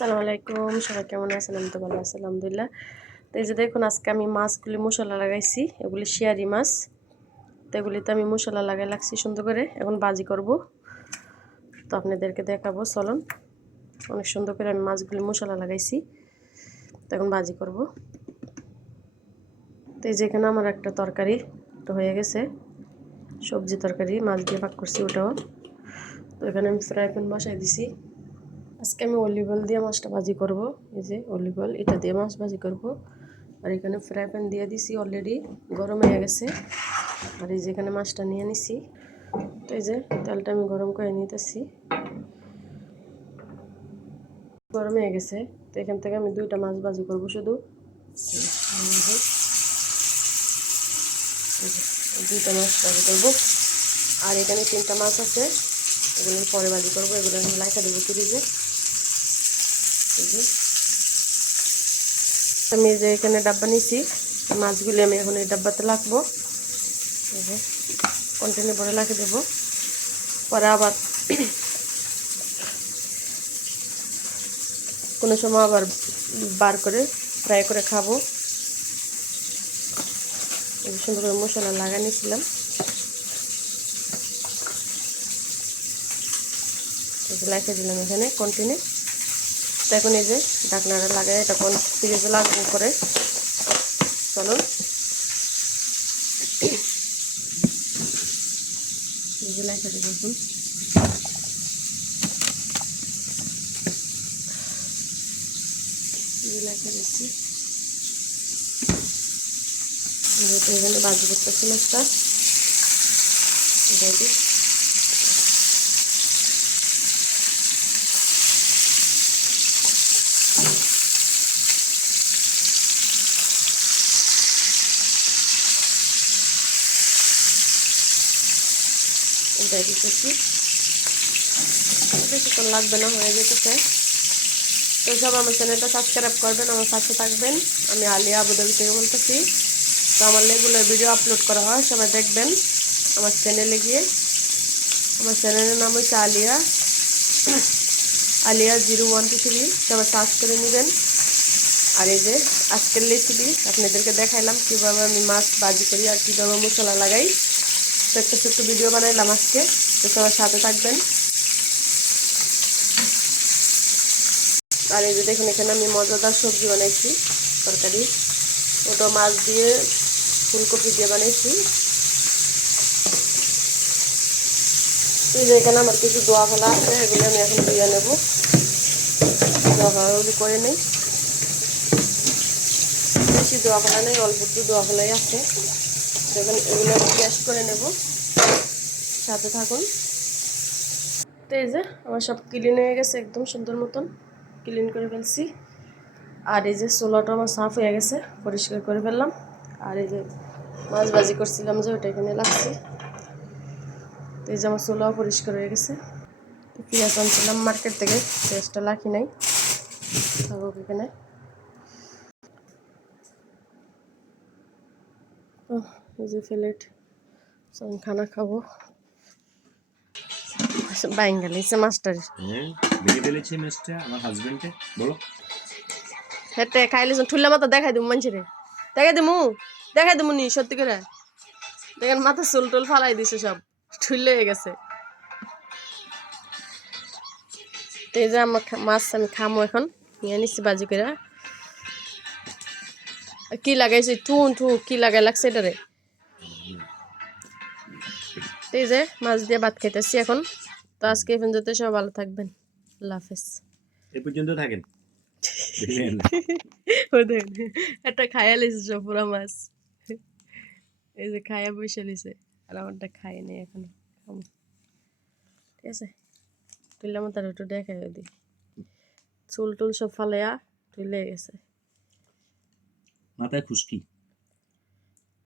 আসসালামু আলাইকুম, সবাই কেমন আছেন? আমি তো ভালো আছি, আলহামদুলিল্লাহ। তো এই যে দেখুন, আজকে আমি মাছগুলি মশলা লাগাইছি, এগুলি শিয়ারি মাছ। তো এগুলিতে আমি মশলা লাগাই লাগছি সুন্দর করে, এখন বাজি করব। তো আপনাদেরকে দেখাবো, চলুন। অনেক সুন্দর করে আমি মাছগুলি মশলা লাগাইছি, তো এখন বাজি করব। তো এই যে এখানে আমার একটা তরকারি তো হয়ে গেছে, সবজি তরকারি, মাছ দিয়ে ভাগ করছি ওটাও। তো এখানে আমি ফ্রাই প্যান বসাই দিছি। আজকে আমি অলিভ অয়েল দিয়ে মাছটা ভাজি করব। এই যে অলিভ অয়েল এটা দিয়ে মাছ ভাজি করব। আর এখানে ফ্রাই প্যান দিয়ে দিছি অলরেডি গরম হয়ে গেছে। আর এই যে এখানে মাছটা নিয়ে নিছি। তো এই যে তেলটা আমি গরম করে নিতেছি। গরম হয়ে গেছে। তো এখান থেকে আমি দুইটা মাছ ভাজি করব শুধু। দুইটা মাছ ভাজি করব। আর এখানে তিনটা মাছ আছে। এগুলো পরে ভাজি করব। এগুলো আমি লাইখা দেবো ফ্রিজে। আমি যে এখানে ডাব্বা নিছি মাছগুলি আমি এখন এই ডাব্বাতে যে কন্টেনে পরে রাখে দেবো। পরে আবার কোনো সময় আবার বার করে ফ্রাই করে খাব। সুন্দর করে মশলা লাগা নিয়েছিলাম লাইখে দিলাম এখানে কন্টিনিউ তো এখন এই যে ঢাকনাটা লাগাই কোন ফ্রিজে লাগবো করে? চলো ফ্রিজে করতেছি মাছটা। রেডি এটাই দিতেছি। বেশিক্ষণ লাগবে না, হয়ে যেতেছে। তো সব আমার চ্যানেলটা সাবস্ক্রাইব করবেন, আমার সাথে থাকবেন। আমি আলিয়া আবুধাবি থেকে বলতেছি। তো আমার রেগুলার ভিডিও আপলোড করা হয়, সবাই দেখবেন আমার চ্যানেলে গিয়ে। আমার চ্যানেলের নাম হচ্ছে Alia. Alia zero one two three, সবাই সার্চ করে নেবেন। আর এই যে আজকের রেসিপি আপনাদেরকে দেখাইলাম কীভাবে আমি মাছ বাজি করি আর কীভাবে মশলা লাগাই। তো একটা ছোট্ট ভিডিও বানাইলাম আজকে। তো সবার সাথে থাকবেন। আর এই যে দেখুন, এখানে আমি মজাদার সবজি বানাইছি, তরকারি। ওটা মাছ দিয়ে ফুলকপি দিয়ে বানাইছি। এই যে এখানে আমার কিছু দোয়া ফেলা আছে, এগুলো আমি এখন দিয়ে নেব। দোয়া ফেলাগুলি করে নেই। বেশি দোয়া ফেলা নেই, অল্প একটু দোয়া ফেলাই আছে। এখন এগুলো গ্যাস করে নেব। সাথে থাকুন। তো এই যে, আমার সব ক্লিন হয়ে গেছে, একদম সুন্দর মতন। ক্লিন করে ফেলছি। আর এই যে চোলাটা আমার সাফ হয়ে গেছে, পরিষ্কার করে ফেললাম। আর এই যে মাছ ভাজি করছিলাম যে, ওটা এখানে লাগছে তো এই যে আমার চোলাও পরিষ্কার হয়ে গেছে। পেঁয়াজ আনছিলাম মার্কেট থেকে, পেঁয়াজটা লাখি নাই। থাকুক এখানে তো এই যে প্লেট। খানা খাব। বাইঙ্গালিছে মাস্টার। হ্যাঁ ভেঙে ফেলেছি মাছটা আমার হাজবেন্ডে বলো। হেটে খাইলে ঠুল্লা মাথা দেখাই দিমু মানুষেরে দেখাই দিমু? দেখাই দিমু নি সত্যি করে? দেখেন মাথা চুল টুল ফালাই দিছে সব। ঠুল্লে হয়ে গেছে। তো এই যে আমার মাছ আমি খামো এখন। নিয়ে নিচ্ছি বাজি করে কি লাগাইছি টুন টু কি লাগাই লাগছে এটারে এই যে মাছ দিয়ে ভাত খাইতেছি এখন। তো আজকে এখন যাতে সব ভালো থাকবেন। আল্লাহ হাফেজ। এই পর্যন্ত থাকেন। একটা খায়া লিছে সব পুরা মাছ। এই যে খায়া বসে লিছে। আর আমারটা খাই নেই এখন। ঠিক আছে। তুললাম তার একটু দেখাই দিই চুল টুল সব ফালাইয়া তুলে গেছে। মাথায় খুশকি